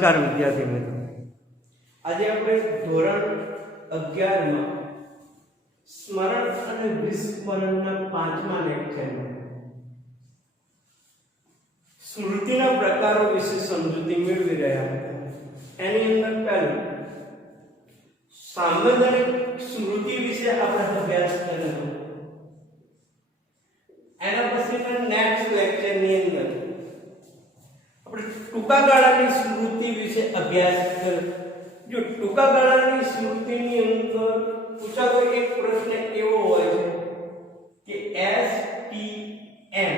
નમસ્કાર વિદ્યાર્થી મિત્રો, આજે આપણે ધોરણ 11 માં સ્મરણ અને વિસ્મરણના 5મા લેક્ચરમાં સ્મૃતિના પ્રકારો વિશે સમજૂતી મેળવી રહ્યા હતા. એની અંદર પહેલું સાંવેદનિક સ્મૃતિ વિશે આપણે અભ્યાસ કર્યો. એના પછીના નેક્સ્ટ લેક્ચરની અંદર આપણે ટૂંકા ગાળાની સ્મૃતિ વિશે અભ્યાસ કર્યો. જો ટૂંકા ગાળાની સ્મૃતિની અંદર પૂછાતો એક પ્રશ્ન એવો હોય છે કે STM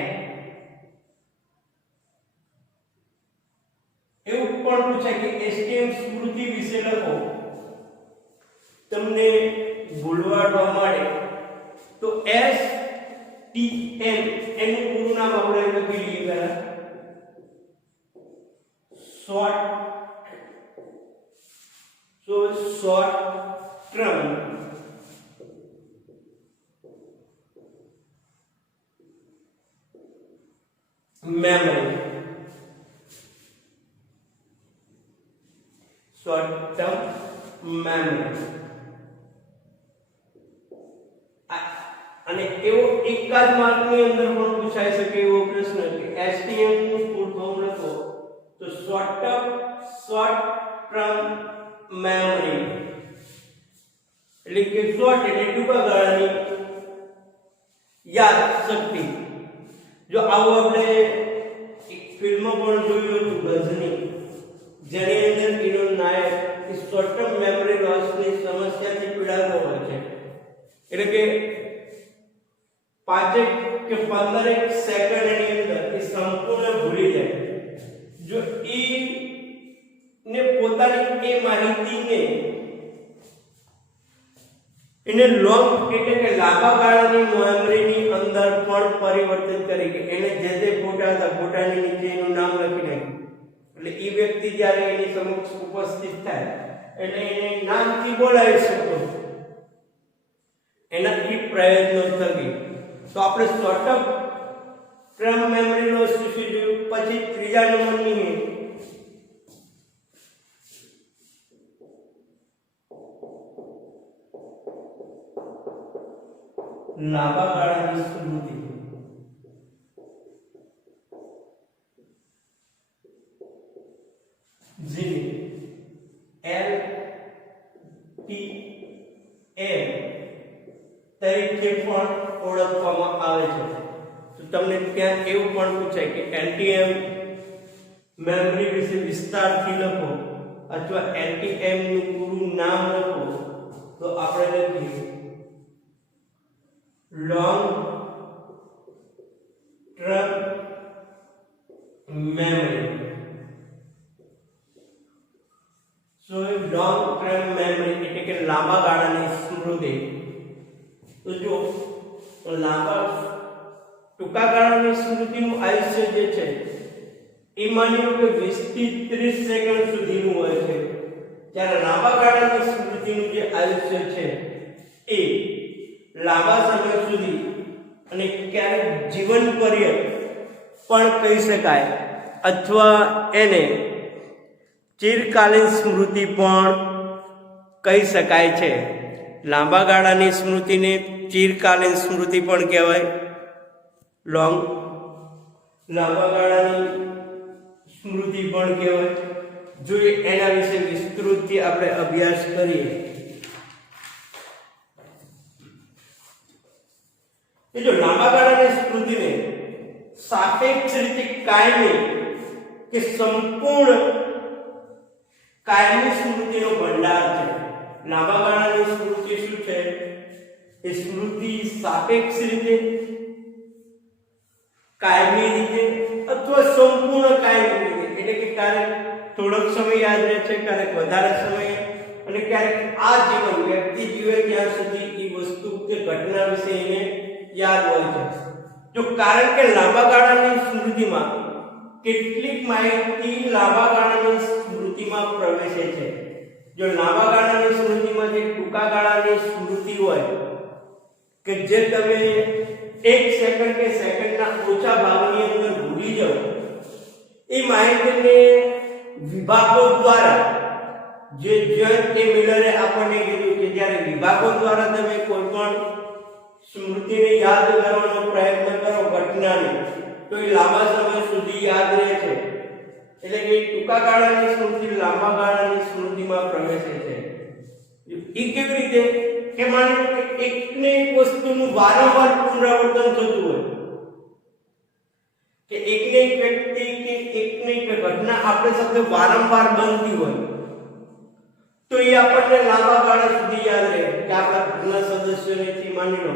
એવું પણ પૂછાય કે STM સ્મૃતિ વિશે લખો તમને ભૂલવાડવા માટે. તો STM એનું પૂરું નામ આપણે લખી લઈએ પહેલા. short term memory. Short term memory. અને એવો એક જ માર્કની અંદર પણ પૂછાઈ શકે એવો પ્રશ્ન કે STM નું ફૂલ ફોર્મ લખો તો short term memory એટલે કે શોર્ટ એટલે ટૂંકા ગાળાની યાદ શક્તિ. જો આવું આપણે એક ફિલ્મ પણ જોયું હતું ગઝની, જેની અંદર હીરો નાયક એ શોર્ટ ટર્મ મેમરી લોસની સમસ્યાથી પીડાતો હોય છે. એટલે કે 5 કે 15 સેકન્ડની અંદર એ સંપૂર્ણ ભૂલી જાય. જો ને પોતાની એ માહિતીને એને લોંગ એટલે કે લાંબા ગાળાની મેમરીની અંદર પણ પરિવર્તિત કરી કે એને જે ફોટા હતા ફોટાની નીચે એનું નામ લખી નાખ્યું. એટલે એ વ્યક્તિ જ્યારે એની સમક્ષ ઉપસ્થિત થાય એટલે એને નામથી બોલાવી શકો. એના એ પ્રયત્નો થકી તો આપણે શોર્ટ ટર્મ મેમરી લોસ શીખ્યું. પછી ત્રીજા નંબરની લાંબા ગાળાની સ્મૃતિ. જેને LTM તરીકે પણ ઓળખવામાં આવે છે. તો તમને ત્યાં એવું પણ પૂછાય કે LTM મેમરી વિશે વિસ્તારથી લખો અથવા LTM નું પૂરું નામ લખો. તો આપણે લખીએ long term memory. So long term memory એટલે કે લાંબા ગાળાની સ્મૃતિ. તો જો ટૂંકા ગાળાની સ્મૃતિનું આયુષ્ય જે છે એ માની લો કે 20 થી 30 સેકન્ડ સુધીનું હોય છે, જ્યારે લાંબા ગાળાની સ્મૃતિનું જે આયુષ્ય છે એ લાંબા સમય સુધી અને ક્યારેક જીવન પર્યંત પણ કહી શકાય અથવા એને ચિરકાલીન સ્મૃતિ પણ કહી શકાય છે. લાંબા ગાળાની સ્મૃતિને ચિરકાલીન સ્મૃતિ પણ કહેવાય. લાંબા ગાળાની સ્મૃતિ પણ કહેવાય. જોઈએ એના વિશે વિસ્તૃતથી આપણે અભ્યાસ કરીએ. એ જો લાંબા ગાળાની સ્મૃતિને સાપેક્ષ રીતે કાયમી કે સંપૂર્ણ કાયમી સ્મૃતિનો ભંડાર છે. લાંબા ગાળાની સ્મૃતિ શું છે? એ સ્મૃતિ સાપેક્ષ રીતે, કાયમી રીતે અથવા સંપૂર્ણ કાયમી રીતે, એટલે કે ક્યારેક થોડોક સમય યાદ રહે છે, ક્યારેક વધારે સમય, અને ક્યારેક આ જીવન વ્યક્તિ જીવે ત્યાં સુધી એ વસ્તુ કે ઘટના વિશે એને યાદ હોય છે. જો કારણ કે લાંબા ગાળાની સ્મૃતિમાં કેટલીક માહિતી લાંબા ગાળાની સ્મૃતિમાં પ્રવેશે છે. જો લાંબા ગાળાની સ્મૃતિમાં જે ટૂંકા ગાળાની સ્મૃતિ હોય કે જે તમે 1 સેકન્ડ કે સેકન્ડના ઓછા ભાગની અંદર ભૂલી જાઓ, એ માહિતીને વિભાગો દ્વારા જે જોન એ મિલરે આપણને કીધું કે જ્યારે વિભાગો દ્વારા તમે કોઈ પણ સ્મૃતિને યાદ કરવાનો પ્રયત્ન કરો ઘટનાને તો એ લાંબા સમય સુધી યાદ રહે છે, એટલે કે ટૂંકા ગાળાની સ્મૃતિ લાંબા ગાળાની સ્મૃતિમાં પ્રવેશે છે. એ કેવી રીતે કે માની લો કે એકને એક વસ્તુનું વારંવાર પુનરાવર્તન થતું હોય કે એકને એક વ્યક્તિ કે એકને એક ઘટના આપણી સાથે વારંવાર બનતી હોય તો એ આપણને લાંબા ગાળા સુધી યાદ રહે કે આપણા ઘરના સદસ્યોનેથી માની લો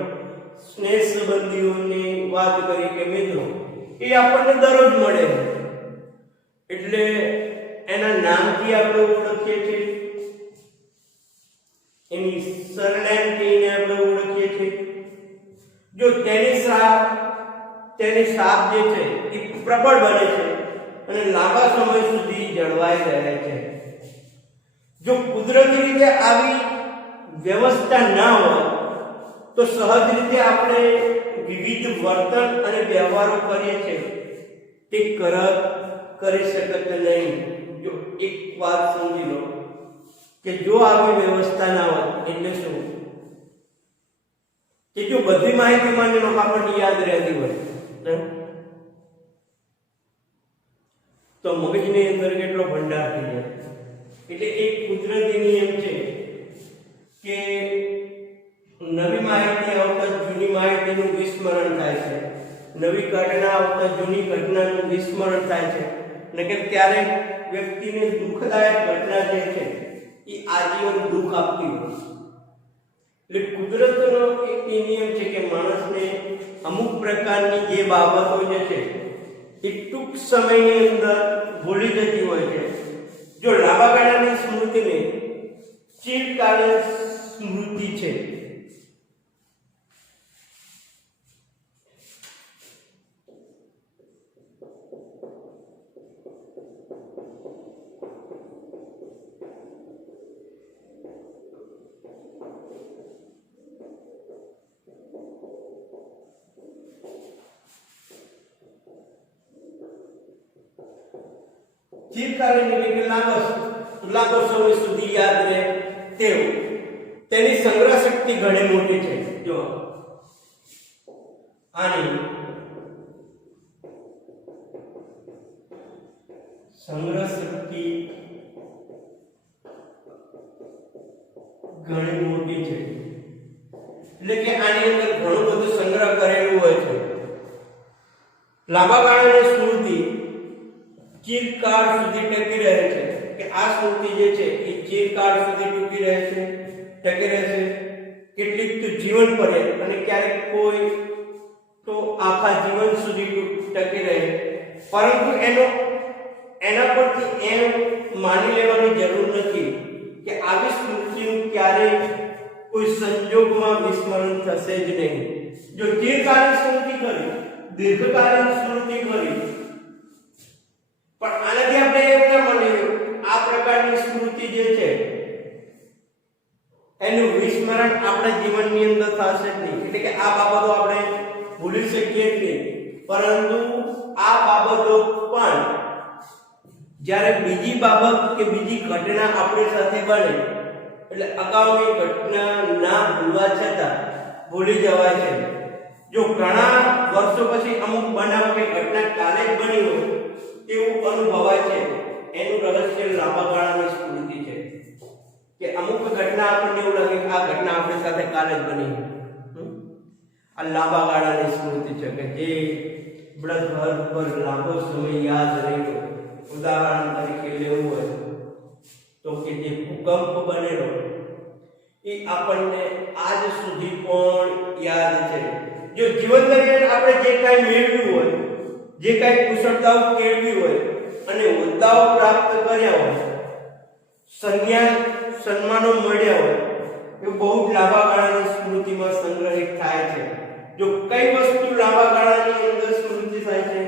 સ્નેહ સંબંધીઓની વાત કરી કે મિત્રો એ આપણને દરરોજ મળે એટલે એના નામથી આપણે ઓળખીએ છીએ, એની સરનેમ કહીને આપણે ઓળખીએ છીએ. જો તેની સાપ જે છે એ પ્રબળ બને છે અને લાંબા સમય સુધી જળવાઈ રહે છે. જો કુદરતી રીતે આવી વ્યવસ્થા ના હોય તો સહજ રીતે આપણે વિવિધ વર્તન અને વ્યવહારો કરીએ છીએ તે કરી શકત નહીં. જો એક વાત સમજી લો કે જો આવી વ્યવસ્થા ના હોય એટલે શું કે જો બધી માહિતી માની લો આપણને યાદ રહેતી હોય તો મગજની અંદર કેટલો ભંડાર થઈ જાય. એટલે એક કુદરતી નિયમ છે કે નવી માહિતી આવતા જૂની માહિતીનું વિસ્મરણ થાય છે, નવી ઘટના આવતા જૂની ઘટનાનું વિસ્મરણ થાય છે, અને કે ત્યારે વ્યક્તિને દુઃખદાયક ઘટના જે છે એ આજીવન દુઃખ આપતી હોય. એટલે કુદરતનો એક નિયમ છે કે માણસને અમુક પ્રકારની જે બાબતો જે છે એ ટૂંક સમયની અંદર ભૂલી જતી હોય છે. જો લાંબા ગાળાની સ્મૃતિને ચિરકાલીન સ્મૃતિ છે. ચિરકાલીન એટલે કે લાંબો સમય સુધી યાદ રહે તેવું. તેની સંગ્રહ શક્તિ ઘણી મોટી છે. જો આની સંગ્રહ શક્તિ ઘણી મોટી છે, એટલે કે આની અંદર ઘણું બધું સંગ્રહ કરેલું હોય છે. લાંબા ગાળાની સ્મૃતિ ચિરકાળ સુધી ટકી રહે છે કે આ સ્મૃતિ જે છે એ ચિરકાળ સુધી ટકી રહે છે. કેટલીક તો જીવન પર્યંત અને ક્યારેક કોઈ તો આખા જીવન સુધી ટકી રહે. પરંતુ એના પરથી એમ માની લેવાની જરૂર નથી કે આવી સ્મૃતિનું ક્યારેય કોઈ સંજોગમાં વિસ્મરણ થશે જ નહીં. જો ચિરકાલીન સ્મૃતિ ખરી, દીર્ઘકાલીન સ્મૃતિ ખરી, પણ આનાથી આપણે એમ ના માનીએ આ પ્રકારની સ્મૃતિ જે છે એનું વિસ્મરણ આપણા જીવનની અંદર થશે જ નહીં. એટલે કે આ બાબતો આપણે ભૂલી શકીએ જ નહીં. પરંતુ આ બાબતો પણ જ્યારે બીજી બાબત કે બીજી ઘટના આપણી સાથે બને એટલે અગાઉની ઘટના ના ભૂલવા છતાં ભૂલી જવાય છે. જો ઘણા વર્ષો પછી અમુક બનાવ કે ઘટના કાલે જ બની હોય એવું અનુભવાય છે, એનું રહસ્ય લાંબા ગાળાની સ્મૃતિ છે. કે અમુક ઘટના આપણને એવું લાગે કે આ ઘટના આપણી સાથે કાલે જ બની. આ લાંબા ગાળાની સ્મૃતિ છે કે જે બ્લડભર પર લાંબો સમય યાદ રહ્યો. ઉદાહરણ તરીકે લેવું હોય તો કે જે ભૂકંપ બનેલો એ આપણને આજ સુધી પણ યાદ છે. જો જીવન દરમિયાન આપણે જે કાંઈ મેળવ્યું હોય, જે કાંઈ કુશળતાઓ કેળવી હોય અને હોદ્દાઓ પ્રાપ્ત કર્યા હોય, સન્માનો મળ્યા હોય, એ બહુ જ લાંબા ગાળાની સ્મૃતિમાં સંગ્રહિત થાય છે. જો કઈ વસ્તુ લાંબા ગાળાની અંદર સ્મૃતિ થાય છે?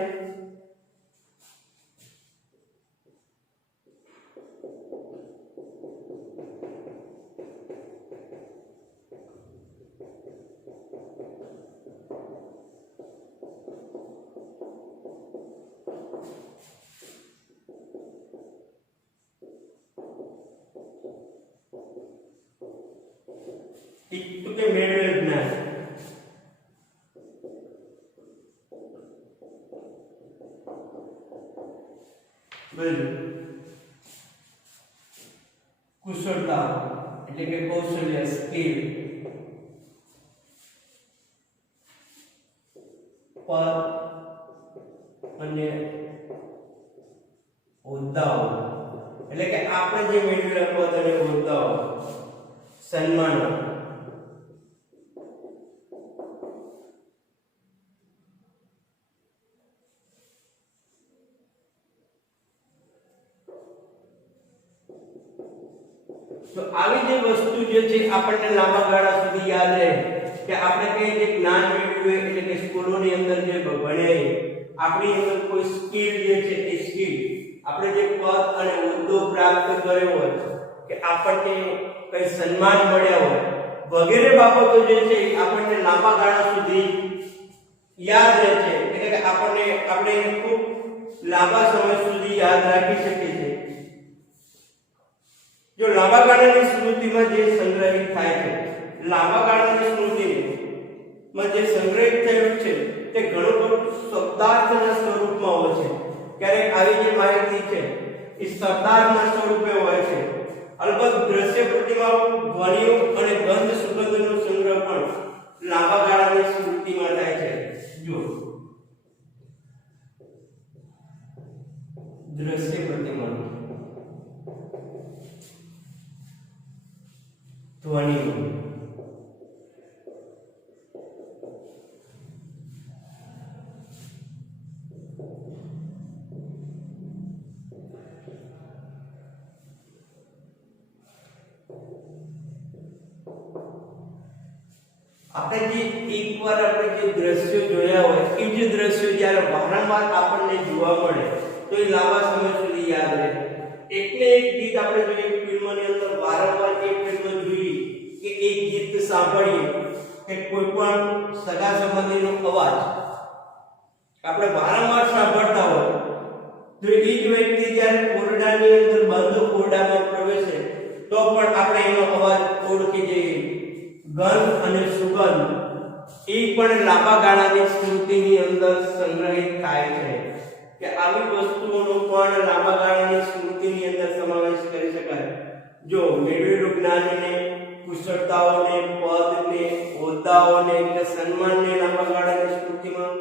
બીજું કુશળતા એટલે કે કૌશલ્ય સ્કિલ, પદ અને હોદ્દાઓ એટલે કે આપણે જે મેળવેલા પદ અને હોદ્દાઓ, સન્માન, તો આવી જે વસ્તુ જે છે આપણને લાંબા ગાળા સુધી યાદ રહે કે આપણે કઈ જે જ્ઞાન મેળવ્યું એટલે કે સ્કૂલોની અંદર જે ભણ્યા આપણી અંદર કોઈ સ્કિલ જે છે એ સ્કિલ આપણે જે પદ અને હોદ્દો પ્રાપ્ત કર્યો હોય કે આપણને કઈ સન્માન મળ્યા હોય વગેરે બાબતો જે છે આપણને લાંબા ગાળા સુધી યાદ રહે છે એટલે કે આપણે એને ખૂબ લાંબા સમય સુધી યાદ રાખી શકીએ છીએ. જો લાંબા ગાળાની સ્મૃતિમાં જે સંગ્રહિત થાય છે, લાંબા ગાળાની સ્મૃતિમાં જે સંગ્રહિત થયું છે તે ઘણું બધું શબ્દાર્થના સ્વરૂપમાં હોય છે. ક્યારેક આવી જે માહિતી છે એ શબ્દાર્થના સ્વરૂપે હોય છે. અલબત્ત દ્રશ્ય પ્રતિમાઓ, ધ્વનિઓ અને ગંધ સુગંધનો સંગ્રહ પણ લાંબા ગાળાની સ્મૃતિમાં થાય છે. જો દ્રશ્ય પ્રતિમા, ધ્વનિઓ, આપણે જે એકવાર આપણે જે દ્રશ્યો જોયા હોય એ જે દ્રશ્યો જ્યારે વારંવાર આપણને જોવા મળે તો એ લાંબા સમય સુધી યાદ રહે. એકને એક ગીત આપણે જો એક ફિલ્મની અંદર વારંવાર એક ફિલ્મ જોઈ કે એક ગીત સાંભળીએ કે કોઈ પણ સગા સંબંધીનો અવાજ આપણે વારંવાર સાંભળતા હોય તો એ જ વ્યક્તિ જ્યારે ઓરડાની અંદર બંધ ઓરડામાં પ્રવેશે તો પણ આપણે એનો અવાજ ઓળખી જઈએ. ગંધ અને સુગંધ એ પણ લાંબા ગાળાની સ્મૃતિની અંદર સંગ્રહિત થાય છે કે આવી વસ્તુઓનો પણ લાંબા ગાળાની સ્મૃતિની અંદર સમાવેશ કરી શકાય. જો મેળવેલું જ્ઞાનને, કુશળતાઓને, પદને, હોદ્દાઓને કે સન્માનને લાંબા ગાળાની સ્મૃતિમાં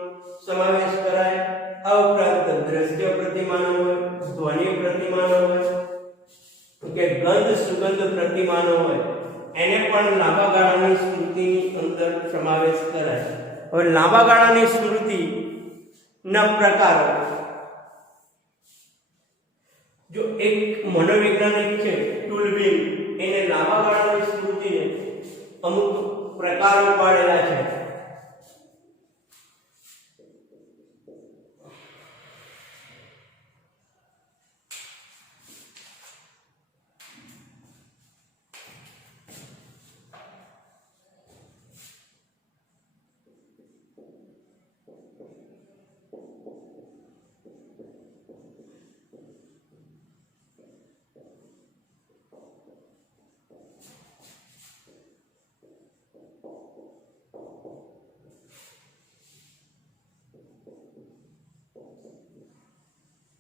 સમાવેશ કરાય. આ ઉપરાંત દ્રશ્ય પ્રતિમાનો હોય, ધ્વનિ પ્રતિમાનો હોય કે ગંધ સુગંધ પ્રતિમાનો હોય એને પણ લાંબા ગાળાની સ્મૃતિની અંદર સમાવેશ કરાય. હવે લાંબા ગાળાની સ્મૃતિ ના પ્રકારો, જો એક મનોવૈજ્ઞાનિક છે ટુલવિંગ, એને લાંબા ગાળાની સ્મૃતિને અમુક પ્રકારો પાડેલા છે.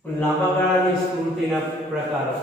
લાંબા ગાળાની સ્મૃતિના પ્રકારો.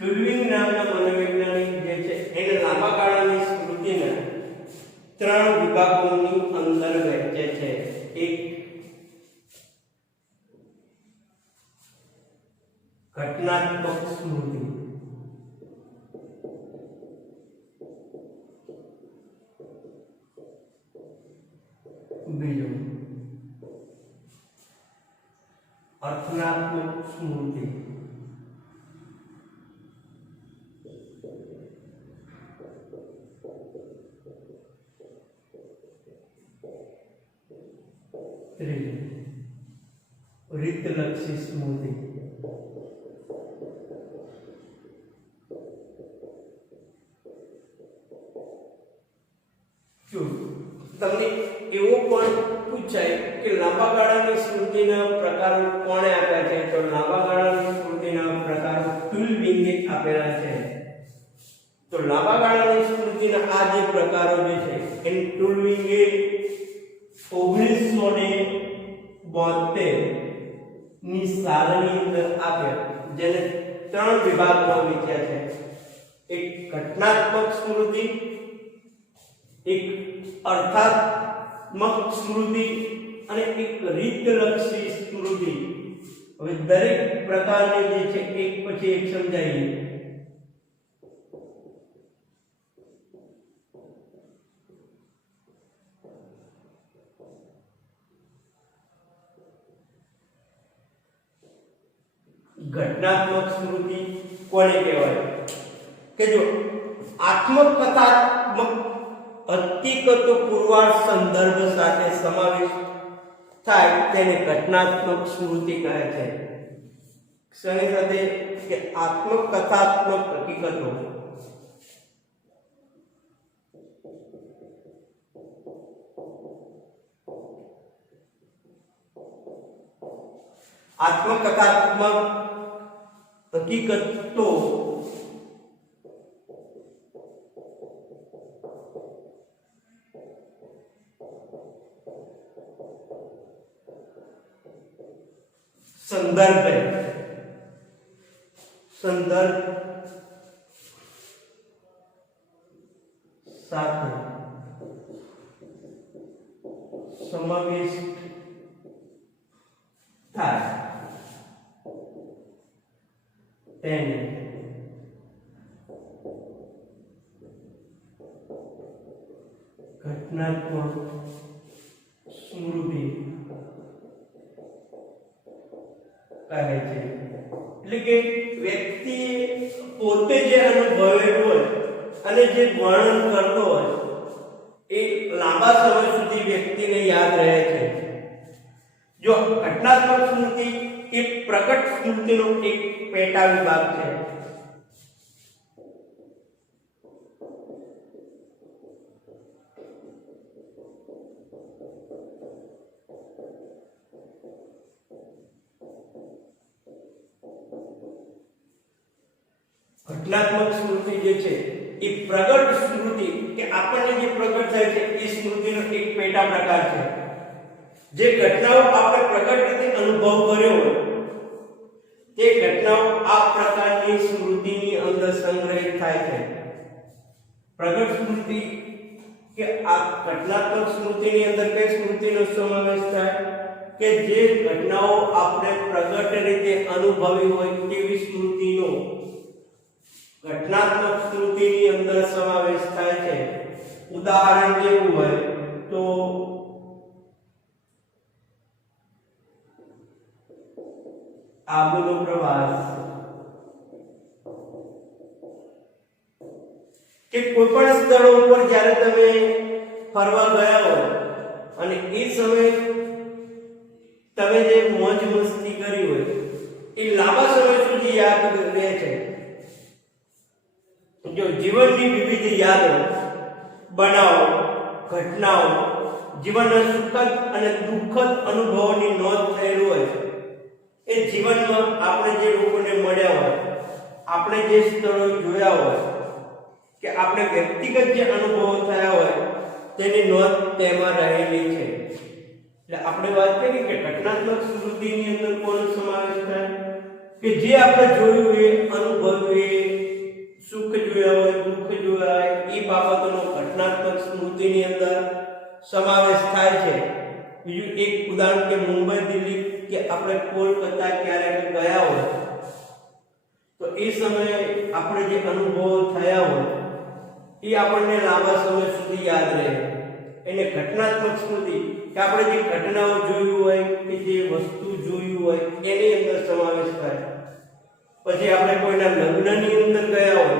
ટુલવિંગ નામના મનોવૈજ્ઞાનિક જે છે એને લાંબા ગાળાની સ્મૃતિના 3 વિભાગોની અંદર વહેંચે છે. એક ઘટનાત્મક સ્મૃતિ, બીજું અર્થનાત્મક સ્મૃતિ, ત્રીજું રીતલક્ષી સ્મૃતિ. લાંબા ગાળાની સ્મૃતિના આ જે પ્રકારો જે છે એન ટુલવિંગે 1972 ની સાલની અંદર આપ્યા, જેને 3 વિભાગમાં વહેંચ્યા છે. એક ઘટનાત્મક સ્મૃતિ, એક અર્થાત્મક સ્મૃતિ અને એક રીતલક્ષી સ્મૃતિ. હવે દરેક પ્રકારની જે છે એક પછી એક સમજાવીએ. ઘટનાત્મક સ્મૃતિ કોને કહેવાય? કે જો આત્મકથાત્મક હકીકતો પુરવાર સંદર્ભ સાથે સમાવેશ થાય તેને ઘટનાત્મક સ્મૃતિ કહે છે. શેની સાથે? કે આત્મકથાત્મક હકીકતો, આત્મકથાત્મક હકીકતો સંદર્ભ સાથે સમાવિષ્ટ થાય તેને ઘટનાત્મક સ્મૃતિ કહે છે. એટલે કે વ્યક્તિ પોતે જે અનુભવેલું હોય અને જે વર્ણન કરતો હોય એ લાંબા સમય સુધી વ્યક્તિને યાદ રહે છે. જો ઘટનાત્મક સ્મૃતિ એ પ્રગટ સ્મૃતિનો એક પેટા વિભાગ છે. ઘટનાત્મક સ્મૃતિ જે છે એ પ્રગટ સ્મૃતિ કે આપણને જે પ્રગટ થાય છે એ સ્મૃતિનો એક પેટા પ્રકાર છે. જે ઘટનાઓ આપણે પ્રગટ રીતે અનુભવ કર્યો હોય તે ઘટનાઓ આ પ્રકારની સ્મૃતિની અંદર સંગ્રહિત થાય છે. પ્રગટ સ્મૃતિ કે આ ઘટનાત્મક સ્મૃતિની અંદર કઈ સ્મૃતિનો સમાવેશ થાય? કે જે ઘટનાઓ આપણે પ્રગટ રીતે અનુભવી હોય તેવી સ્મૃતિનો ઘટનાત્મક સ્મૃતિની અંદર સમાવેશ થાય છે. ઉદાહરણ લેવું હોય તો આબુનો પ્રવાસ, કે કોઈ પણ સ્થળો ઉપર જ્યારે તમે ફરવા ગયા હોય અને એ સમયે તમે જે મોજ મસ્તી કરી હોય એ લાંબા સમય સુધી યાદ રહે છે. જો જીવનની વિવિધ યાદો, બનાવો, ઘટનાઓ, જીવનના સુખદ અને દુઃખદ અનુભવોની નોંધ થયેલી હોય એ જીવનમાં આપણે જે લોકોને મળ્યા હોય, આપણે જે સ્થળો જોયા હોય કે આપણે વ્યક્તિગત જે અનુભવો થયા હોય તેની નોંધ તેમાં રહેલી છે. એટલે આપણે વાત કરી કે ઘટનાત્મક સ્મૃતિની અંદર કોનો સમાવેશ થાય? કે જે આપણે જોયું એ અનુભવ્યું એ સુખ જોયા હોય, દુઃખ જોયા હોય એ બાબતોનો ઘટનાત્મક સ્મૃતિની અંદર સમાવેશ થાય છે. બીજું એક ઉદાહરણ કે મુંબઈ, દિલ્હી કે આપણે કોલકાતા ક્યારેક ગયા હોય તો એ સમયે આપણે જે અનુભવો થયા હોય એ આપણને લાંબા સમય સુધી યાદ રહે. એને ઘટનાત્મક સ્મૃતિ કે આપણે જે ઘટનાઓ જોયું હોય કે જે વસ્તુ જોયું હોય એની અંદર સમાવેશ થાય. પછી આપણે કોઈના લગ્નની અંદર ગયા હોય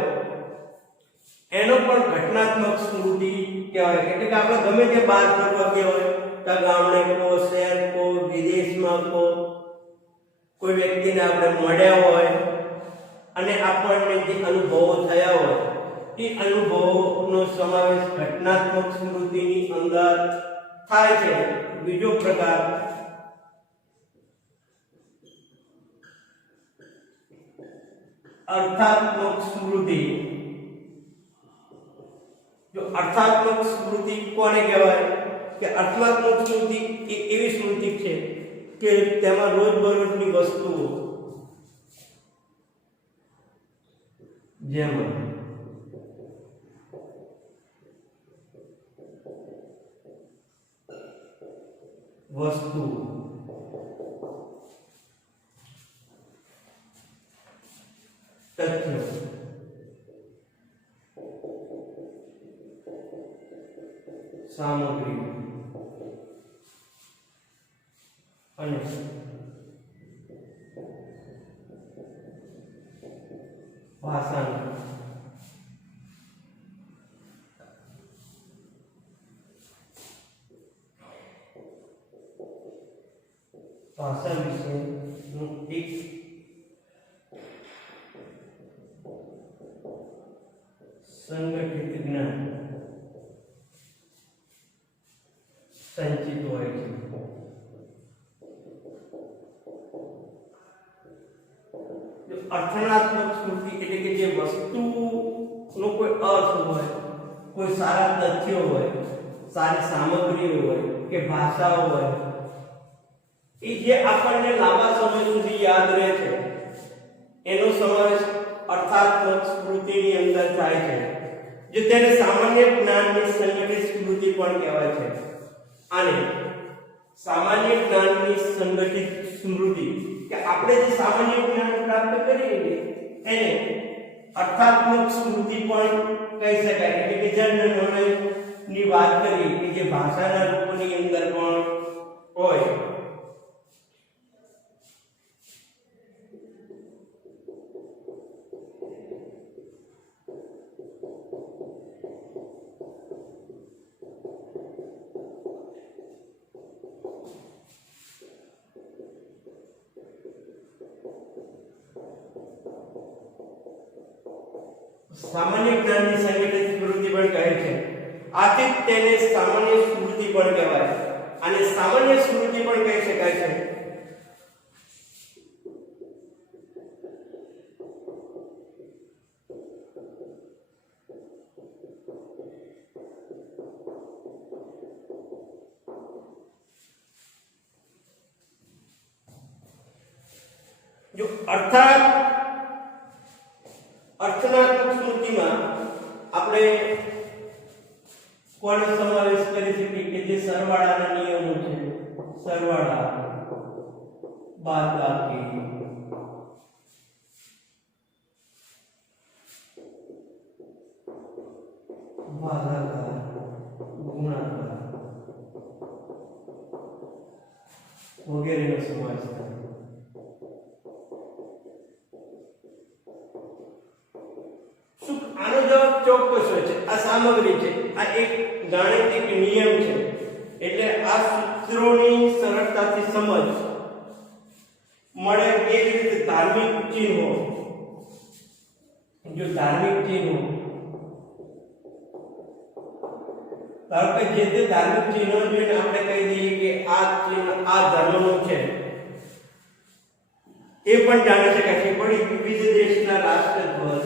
એનો પણ ઘટનાત્મક સ્મૃતિ કહેવાય. એટલે કે આપણે ગમે તે બહાર ફરવા ગયા હોય તો ગામડે કો, શહેર કો, વિદેશમાં કો, કોઈ વ્યક્તિને આપણે મળ્યા હોય અને આપણને જે અનુભવો થયા હોય એ અનુભવોનો સમાવેશ ઘટનાત્મક સ્મૃતિની અંદર થાય છે. બીજો પ્રકાર અર્થાત્મક સ્મૃતિ. જો અર્થાત્મક સ્મૃતિ કોને કહેવાય કે અર્થાત્મક સ્મૃતિ એ એવી સ્મૃતિ છે કે તેમાં રોજબરોજની વસ્તુઓ જેમાં વસ્તુ તથ્યો સામગ્રી અને ભાષા વિશેનું એક સંગઠિત જ્ઞાન સંચિત હોય છે. અર્થનાત્મક સ્મૃતિ એટલે કે જે વસ્તુનો કોઈ અર્થ હોય, કોઈ સારા તથ્યો હોય, સારી સામગ્રીઓ હોય કે ભાષાઓ હોય, એ જે આપણને લાંબા સમય સુધી યાદ રહે છે એનો સમાવેશ અર્થાત્મક સ્મૃતિની અંદર થાય છે, જે તેને સામાન્ય જ્ઞાનની સંગઠિત સ્મૃતિ પણ કહેવાય છે. અને સામાન્ય જ્ઞાનની સંગઠિત સ્મૃતિ કે આપણે જે સામાન્ય જ્ઞાન પ્રાપ્ત કરીએ એને અર્થાત્મક સ્મૃતિ પણ કહી શકાય. એટલે કે જનરલ નોલેજ ની વાત કરી કે જે ભાષાના રૂપની અંદર પણ હોય. સામાન્ય જ્ઞાનની સંગઠિત સ્મૃતિ પણ કહે છે. આથી તેને સામાન્ય સ્મૃતિ પણ કહેવાય અને સામાન્ય સ્મૃતિ પણ કહી શકાય છે. જો અર્થનાત્મક સ્મૃતિમાં આપણે કોનો સમાવેશ કરી શકીએ કે જે સરવાળાના નિયમો છે. સરવાળા, બાદબાકી, ભાગાકાર, ગુણાકાર વગેરેનો સમાવેશ થાય. આનો જવાબ ચોક્કસ હોય છે. આ સામગ્રી છે, આ એક ગાણિતિક નિયમ છે. એટલે આ સૂત્રોની સરળતાથી સમજ મળે. એ જ રીતે ધાર્મિક ચિહ્નો, જો ધાર્મિક ચિહ્નો ધારો કે જે ધાર્મિક ચિહ્નો જોઈને આપણે કહી દઈએ કે આ ચિહ્ન આ ધર્મનું છે, એ પણ જાણી શકાય છે. પણ વિવિધ દેશના રાષ્ટ્રધ્વજ,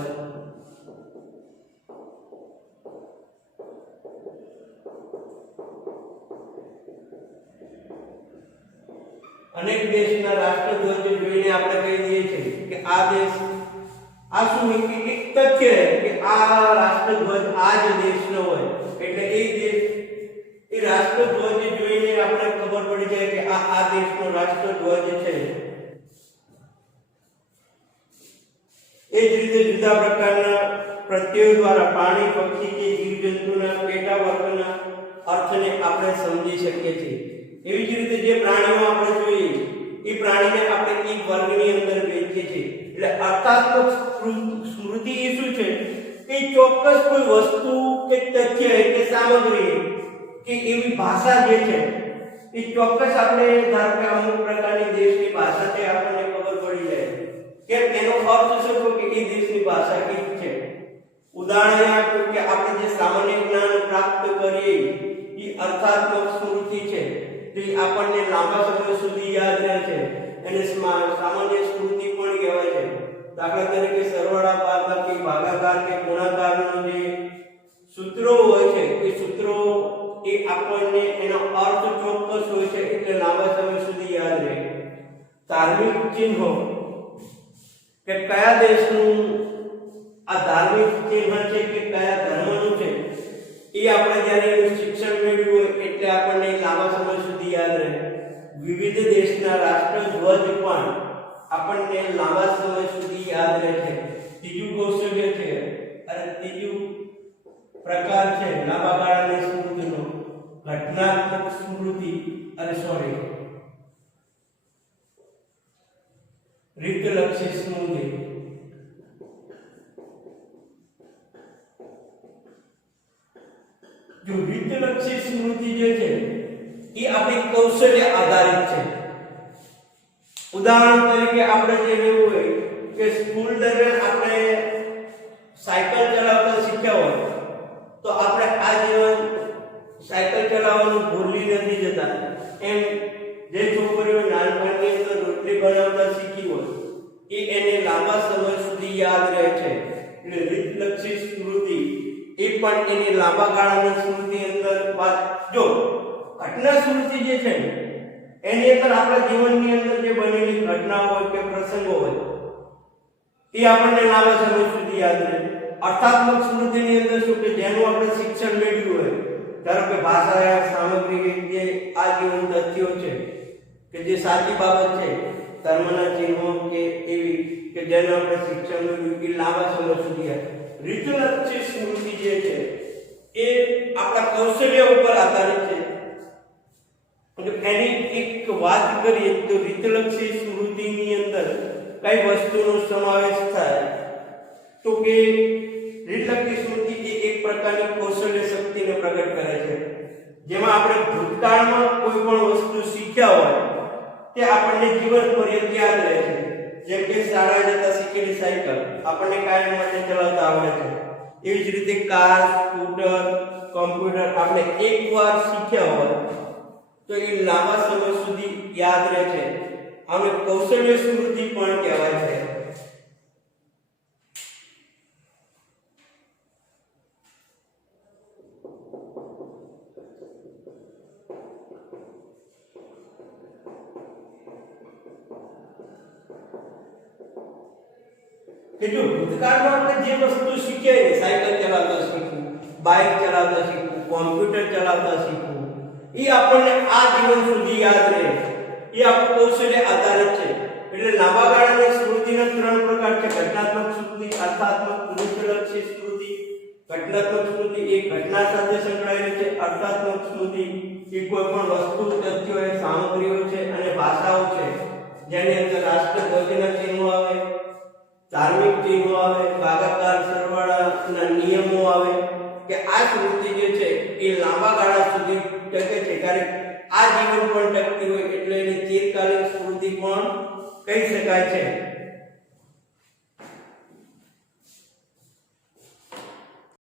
અનેક દેશના રાષ્ટ્રધ્વજ જોઈને આપણે કહી દઈએ છીએ કે આ દેશ, આ શું એક તથ્ય છે કે આ રાષ્ટ્રધ્વજ આ જ દેશનો હોય. એટલે એ દેશ, એ રાષ્ટ્રધ્વજ જોઈને આપણે ખબર પડી જાય કે આ દેશનો રાષ્ટ્રધ્વજ છે. એ જ રીતે જુદા પ્રકારના પ્રત્યયો દ્વારા પ્રાણી, પક્ષી કે જીવજંતુના પેટા વર્ગના અર્થને આપણે સમજી શકીએ છીએ. એવી જ રીતે જે પ્રાણીઓ આપણે જોઈએ એ પ્રાણીને આપણે એક વર્ગની અંદર વહેંચીએ છીએ. એટલે અર્થાત્મક સ્મૃતિ એ શું છે કે ચોક્કસ કોઈ વસ્તુ કે તથ્ય કે સામગ્રી કે એવી ભાષા જે છે એ ચોક્કસ આપણે ધારો કે અમુક પ્રકારની દેશની ભાષા છે આપણને ખબર પડી જાય કે એનો અર્થ શું કે એ દેશની ભાષા કઈ છે. ઉદાહરણ આપો કે આપણે જે સામાન્ય જ્ઞાન પ્રાપ્ત કરીએ એ અર્થાત્મક સ્મૃતિ છે. તે આપણને લાંબા સમય સુધી યાદ રહે છે. એને સામાન્ય સ્મૃતિ પણ કહેવાય છે. દાખલા તરીકે સરવાળા, બાદબાકી, ભાગાકાર કે ગુણાકારનો જે સૂત્રો હોય છે એ સૂત્રો એ આપણને એનો અર્થ ચોક્કસ હોય છે એટલે લાંબા સમય સુધી યાદ રહે. ધાર્મિક ચિહ્નો કે કયા દેશનું આ ધાર્મિક ચિહ્ન છે કે કયા ધર્મનું છે એ આપણે જ્યારે એનું શિક્ષણ મેળવ્યું હોય એટલે આપણને લાંબા સમય સુધી યાદ રહે. વિવિધ દેશના રાષ્ટ્રધ્વજ પણ આપણને લાંબા સમય સુધી યાદ રહે છે. ત્રીજું કૌશલ્ય છે અને ત્રીજું પ્રકાર છે લાંબા ગાળાની સ્મૃતિનો ઘટનાત્મક સ્મૃતિ અને રીતલક્ષી સ્મૃતિ. જો રીતલક્ષી સ્મૃતિ જે છે એ આપણી કૌશલ્ય આધારિત છે. ઉદાહરણ તરીકે આપણે જે લેવું હોય કે સ્કૂલ દરમિયાન આપણે સાયકલ ચલાવતા શીખ્યા હોય તો આપણે આ જીવન સાયકલ ચલાવવાનું ભૂલી નથી જતા. એમ જે છોકરીઓ નાનપણની અંદર રોટલી બનાવતા શીખી હોય એ એને લાંબા સમય સુધી યાદ રહે છે. એટલે રીતલક્ષી સ્મૃતિ એ પણ એની લાંબા ગાળાની સ્મૃતિ અંદર વાત. જો ઘટના સ્મૃતિ જે છે એની અંદર આપણા જીવનની અંદર જે બનેલી ઘટના હોય કે પ્રસંગો હોય એ આપણને લાંબા સમય સુધી યાદ રહે. અર્થાત્મક સ્મૃતિની અંદર શું કે જેનું આપણે શિક્ષણ મેળવ્યું હોય, ધારો કે ભાષા સામગ્રી જે આજીવન તથ્યો છે કે જે સાચી બાબત છે, ધર્મના ચિહ્નો કે એવી કે જેનું આપણે શિક્ષણ મેળવ્યું એ લાંબા સમય સુધી યાદ. રીતલક્ષી સ્મૃતિ જે છે એ આપણા કૌશલ્ય ઉપર આધારિત છે. એની એક વાત કરીએ તો રીતલક્ષી સ્મૃતિની અંદર કઈ વસ્તુનો સમાવેશ થાય તો કે રીતલક્ષી સ્મૃતિ એ એક પ્રકારની કૌશલ્ય શક્તિને પ્રગટ કરે છે જેમાં આપણે ભૂતકાળમાં કોઈ પણ વસ્તુ શીખ્યા હોય તે આપણને જીવન પર્યંત યાદ રહે છે. જેમ કે શાળાએ જતા શીખેલી સાયકલ આપણને કાયમ માટે ચલાવતા આવડે છે. એવી જ રીતે કાર, સ્કૂટર, કમ્પ્યુટર આપણે એકવાર શીખ્યા હોય તો એ લાંબા સમય સુધી યાદ રહે છે. આને કૌશલ્ય સ્મૃતિ પણ કહેવાય છે. કે જો ભૂતકાળમાં આપણે જે વસ્તુ શીખ્યા ને સાયકલ ચલાવતા શીખવું, બાઇક ચલાવતા શીખવું, કોમ્પ્યુટર ચલાવતા શીખવું એ આપણને આ જીવન સુધી યાદ રહે. એ આપણું કૌશલ્ય આધારિત છે. એટલે લાંબા ગાળાની સ્મૃતિના ત્રણ પ્રકાર છે: ઘટનાત્મક સ્મૃતિ, અર્થાત્મક, રીતલક્ષી સ્મૃતિ. ઘટનાત્મક સ્મૃતિ એ ઘટના સાથે સંકળાયેલી છે. અર્થાત્મક સ્મૃતિ એ કોઈ પણ વસ્તુ, તથ્યો, સામગ્રીઓ છે અને ભાષાઓ છે જેની અંદર રાષ્ટ્રધ્વજના ચિહ્નો આવે, ધાર્મિક ચિહ્નો આવે, ભાગાકાર સરવાળાના નિયમો આવે. કે આ સ્મૃતિ જે છે એ લાંબા ગાળા સુધી ટકે છે. કારણ આ જીવન પણ ટકતી હોય એટલે એની ચિરકાલીન સ્મૃતિ પણ કહી શકાય છે.